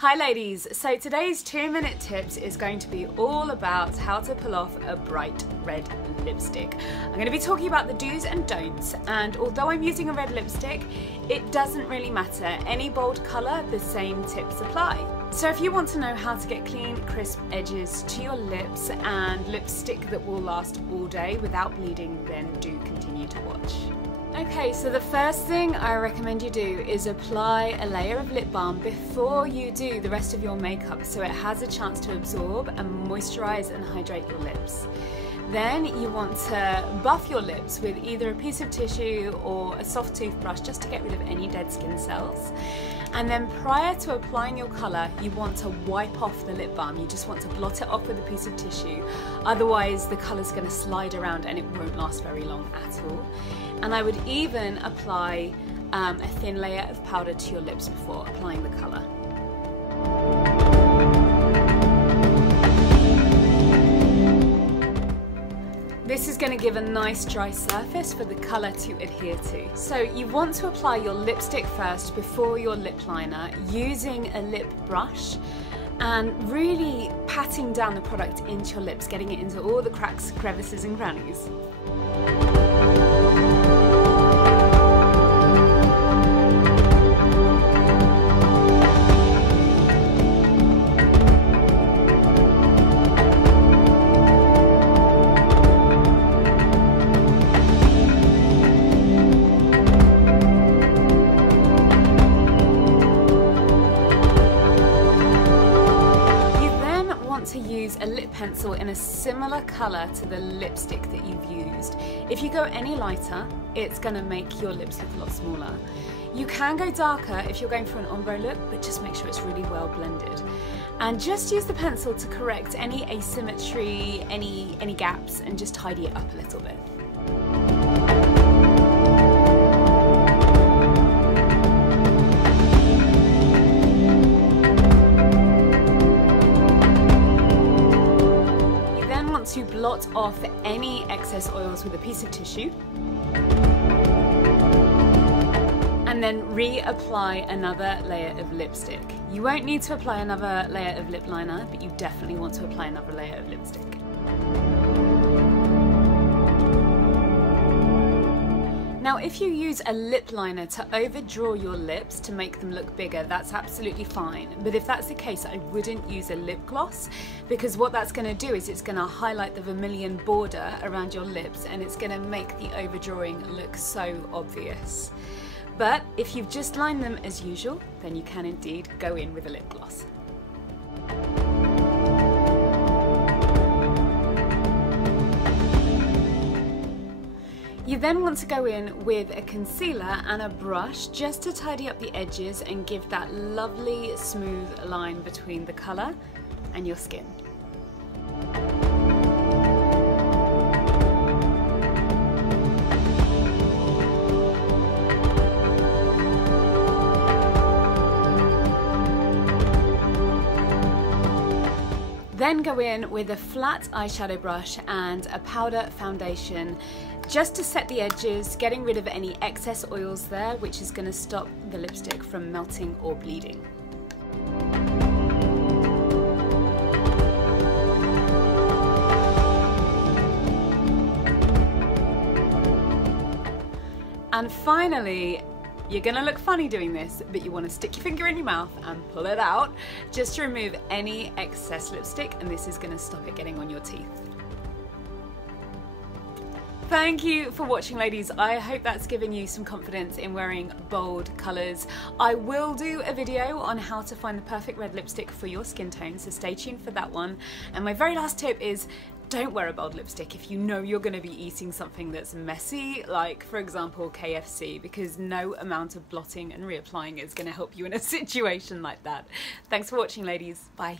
Hi ladies, so today's 2-minute tips is going to be all about how to pull off a bright red lipstick. I'm going to be talking about the do's and don'ts, and although I'm using a red lipstick, it doesn't really matter. Any bold colour, the same tips apply. So if you want to know how to get clean, crisp edges to your lips and lipstick that will last all day without bleeding, then do continue to watch. Okay, so the first thing I recommend you do is apply a layer of lip balm before you do the rest of your makeup so it has a chance to absorb and moisturize and hydrate your lips. Then you want to buff your lips with either a piece of tissue or a soft toothbrush just to get rid of any dead skin cells. And then prior to applying your colour, you want to wipe off the lip balm. You just want to blot it off with a piece of tissue. Otherwise the colour's going to slide around and it won't last very long at all. And I would even apply a thin layer of powder to your lips before applying the colour. This is going to give a nice dry surface for the colour to adhere to. So you want to apply your lipstick first before your lip liner using a lip brush and really patting down the product into your lips, getting it into all the cracks, crevices and crannies. To use a lip pencil in a similar colour to the lipstick that you've used. If you go any lighter, it's going to make your lips look a lot smaller. You can go darker if you're going for an ombre look, but just make sure it's really well blended. And just use the pencil to correct any asymmetry, any gaps, and just tidy it up a little bit. To blot off any excess oils with a piece of tissue and then reapply another layer of lipstick. You won't need to apply another layer of lip liner, but you definitely want to apply another layer of lipstick. Now if you use a lip liner to overdraw your lips to make them look bigger, that's absolutely fine. But if that's the case, I wouldn't use a lip gloss, because what that's going to do is it's going to highlight the vermilion border around your lips and it's going to make the overdrawing look so obvious. But if you've just lined them as usual, then you can indeed go in with a lip gloss. You then want to go in with a concealer and a brush just to tidy up the edges and give that lovely smooth line between the colour and your skin. Then go in with a flat eyeshadow brush and a powder foundation just to set the edges, getting rid of any excess oils there, which is going to stop the lipstick from melting or bleeding. And finally, you're gonna look funny doing this, but you want to stick your finger in your mouth and pull it out just to remove any excess lipstick, and this is gonna stop it getting on your teeth. Thank you for watching, ladies. I hope that's given you some confidence in wearing bold colours. I will do a video on how to find the perfect red lipstick for your skin tone, so stay tuned for that one. And my very last tip is, don't wear a bold lipstick if you know you're going to be eating something that's messy, like for example KFC, because no amount of blotting and reapplying is going to help you in a situation like that. Thanks for watching, ladies. Bye.